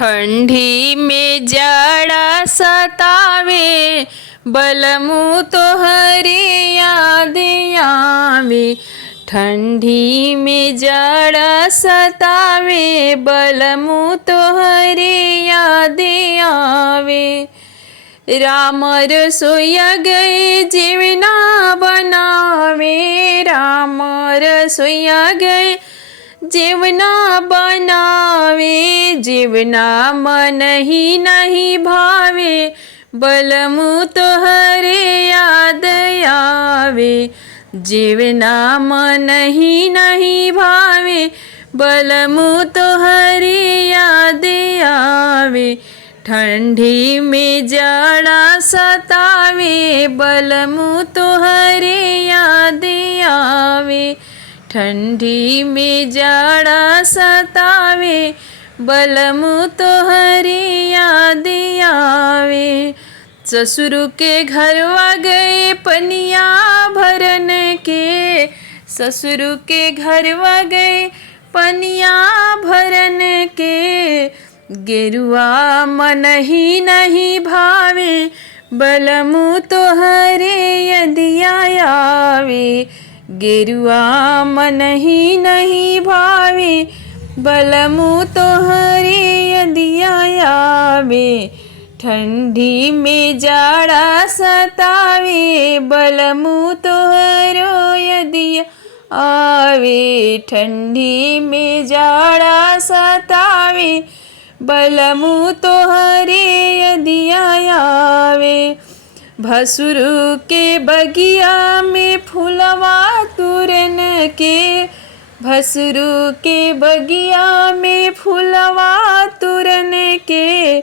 ठंडी में जाड़ा सतावे, बलमु तोहरी याद आवे। ठंडी में जाड़ा सतावे, बलमु तोहरी याद आवे। राम रसोइया गए जीवना बनावे, राम रसोइया गए जीवना बनावे। जीवना मन ही नहीं भावे, बलमु तोहरे याद आवे। जीवना मन ही नहीं भावे, बलमु तोहरे याद आवे। ठंडी में जाड़ा सतावे, बलमु तोहरे याद आवे। ठंडी में जाड़ा सतावे, बलमु तोहरी याद आवे। ससुर के घरवा गए पनिया भरन के, ससुर के घरवा गए पनिया भरन के। गेरुआ मन ही नहीं भावे, बलमु तोहरे यदिया आवे। गेरुआ मन ही नहीं भावे, बलमु तोहरे यदिया आवे। ठंडी में जाड़ा सतावे, बलमु तोहरो यदिया आवे। ठंडी में जाड़ा सतावे, बलमु तोहरे यदिया आवे। भसुरु के बगिया में फूलवा तुरन के, भसुरु के बगिया में फूलवा तुरन के।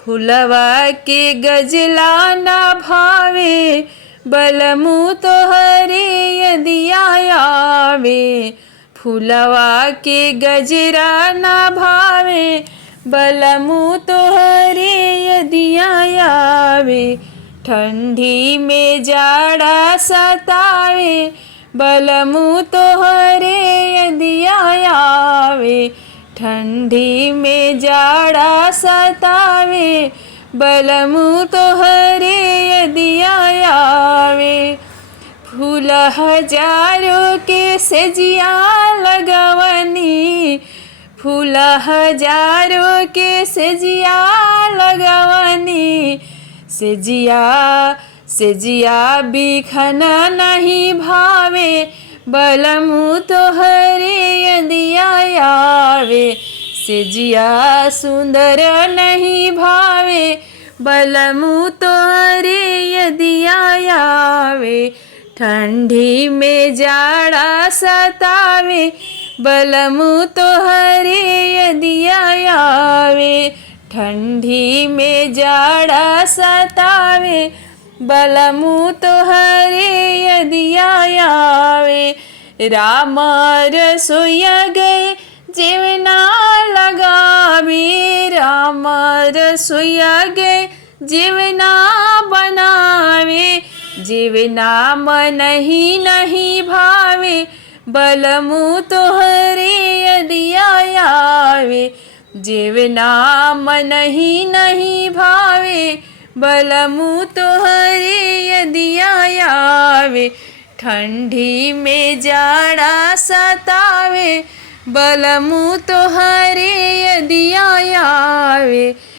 फूलवा के गजला ना भावे, बलमु तोहरे यदिया आवे। फूलवा के गजरा ना भावे, बलमु तोहरे यदिया आवे। ठंडी में जाड़ा सतावे, बलमु तोहरे यदिया आवे। ठंडी में जाड़ा सतावे, बलमु तोहरे यदिया आवे। फूल हजारों के सेजिया लगवनी, फूल हजारों के सेजिया लगवनी। सेजिया सेजिया बिखना नहीं भावे, बलमु तोहरे यदिया आवे। सेजिया सुंदर नहीं भावे, बलमु तोहरे यदिया आवे। ठंडी में जाड़ा सतावे, बलमु तोहरे यदिया आवे। ठंडी में जाड़ा सतावे, बलमु तोहरे यदिया आवे। राम रसोइया गए जीवना लगावे, राम रसोइया गए जीवना बनावे। जीवना मन ही नहीं भावे, बलमु तोहरे यदिया आवे। जीवना मन ही नहीं भावे, बलमु तोहरे यदिया आवे। ठंडी में जाड़ा सतावे, बलमु तोहरे यदिया आवे।